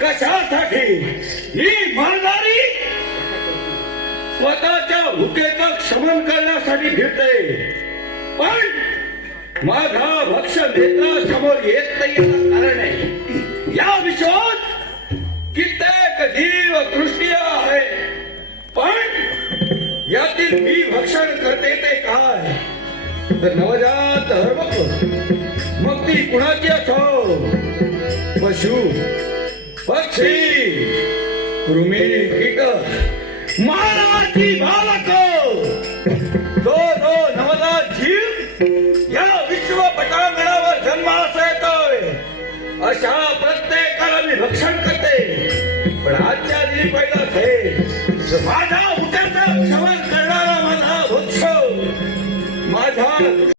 कशासाठी ही मालगाडी स्वतःच्या भुकेचं क्षमन करण्यासाठी फिरते, पण माझा भक्ष नेत्र समोर येत नाही याला कारण आहे. या विश्वात कित्येक जीव सृष्टी आहे, पण यातील मी भक्षण करते ते काय तर नवजात हरवतो, मग ती कुणाची असो, पशु पक्षी कृमी कीटक मानवाची बालक जो नवजात जीव या विश्व पटांगणावर जन्मास येतोय अशा प्रत्येकाला मी भक्षण करते. पण आजच्या दिनी पहिलाच आहे माझ्या उठाचा क्षमन करणारा माझा भक्ष माझ्या